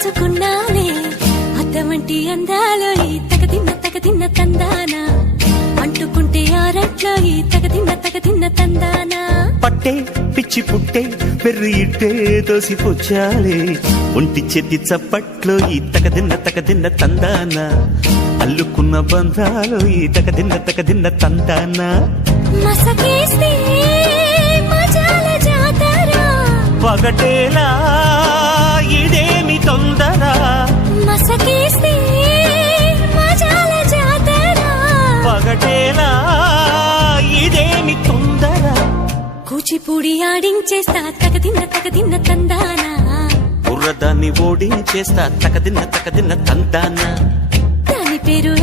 దాచుకున్నానే అద్దమంటి అందాలో ఈ తగదిన్న తందానా అంటుకుంటే ఆరట్లో ఈ తగదిన్న తందానా పట్టే పిచ్చి పుట్టే పెర్రి ఇట్టే దోసిపుచ్చాలే ఒంటి చెట్టి చప్పట్లో ఈ తగదిన్న తందానా అల్లుకున్న బంధాలు ఈ తగదిన్న తందానా మసకేస్తే మజాల జాతర పగటేలా ఇదేమి తొందర మసకేస్తే మజాల జాతర పగటేలా ఇదేమి తొందర కూచిపూడి ఆడించేస్తా తగదిన్న తందానా బుర్రదాన్ని ఓడించేస్తా తగదిన్న తందానా దాని పేరు